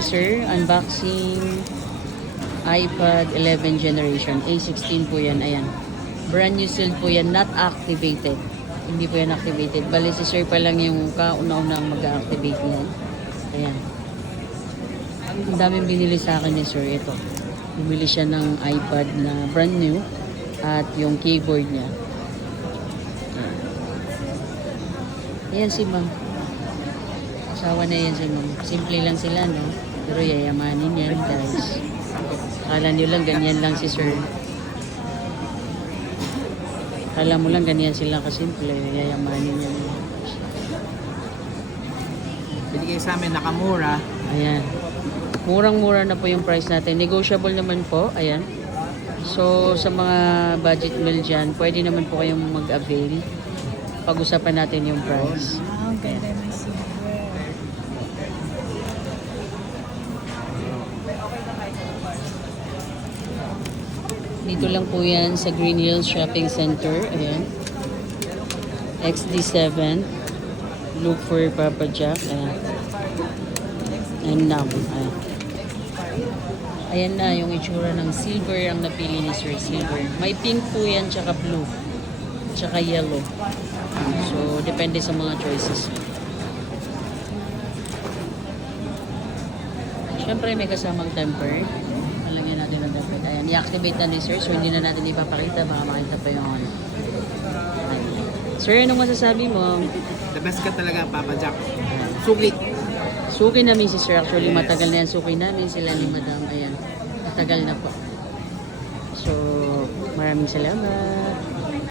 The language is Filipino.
si sir, unboxing iPad 11 generation, A16 po yan, ayan. Brand new sealed po yan, not activated. Hindi po yan activated. Bali si sir pa lang yung kauna-unang mag-activate niyan. Ayan. Ang daming binili sa akin ni sir, ito. Bumili siya ng iPad na brand new at yung keyboard niya. Ayan si ma'am. Asawa na yan si ma'am. Simple lang sila, no? Pero yayamanin yan, guys. Akala nyo lang, ganyan lang si sir. Akala mo lang, ganyan sila kasimple. Yayamanin yan. Binigay sa amin nakamura. Ayan. Murang-mura na po yung price natin. Negotiable naman po. Ayan. So, sa mga budget meal dyan, pwede naman po kayong mag-avail. Pag-usapan natin yung price. Wow, ganda ng silver. Dito lang po yan sa Green Hills Shopping Center. Ayan. XD7. Look for Papa Jack. Ayan. And now. Ayan. Ayan na yung itsura ng silver ang napili ni Sir. Silver. May pink po yan, tsaka blue. Tsaka yellow. So, depende sa mga choices. Siyempre, may kasamang temper. Malagyan natin ang temper. Ayan, i-activate na ni Sir. So, hindi na natin ipapakita. Baka makita pa yung ano. Sir, anong masasabi mo? The best ka talaga, Papa Jack. Sugit. Suki namin si Sir. Actually, matagal na yan. Suki namin sila ni Madam. Ayan. Matagal na po. So, maraming salamat.